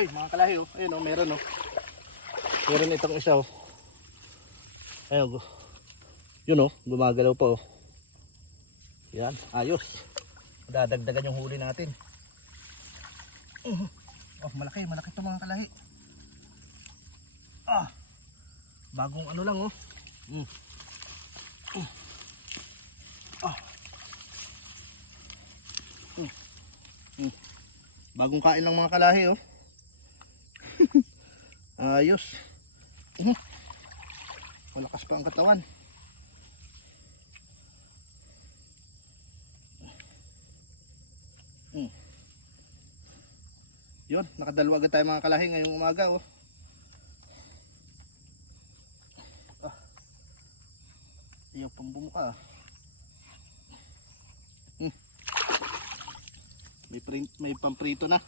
Uy, mga kalahi oh. Ayun oh, meron oh. Meron itong isa oh. Ayun oh. Yun oh, gumagalaw pa oh. Yan, ayos. Dadagdagan yung huli natin. Oh, malaki to mga kalahi. Bagong ano lang oh. Bagong kain lang mga kalahi oh. Ayos. Malakas pa ang katawan. Yun, nakadalawa agad tayo mga kalahi ngayong umaga oh. Ayaw pang bumuka. May pamprito na.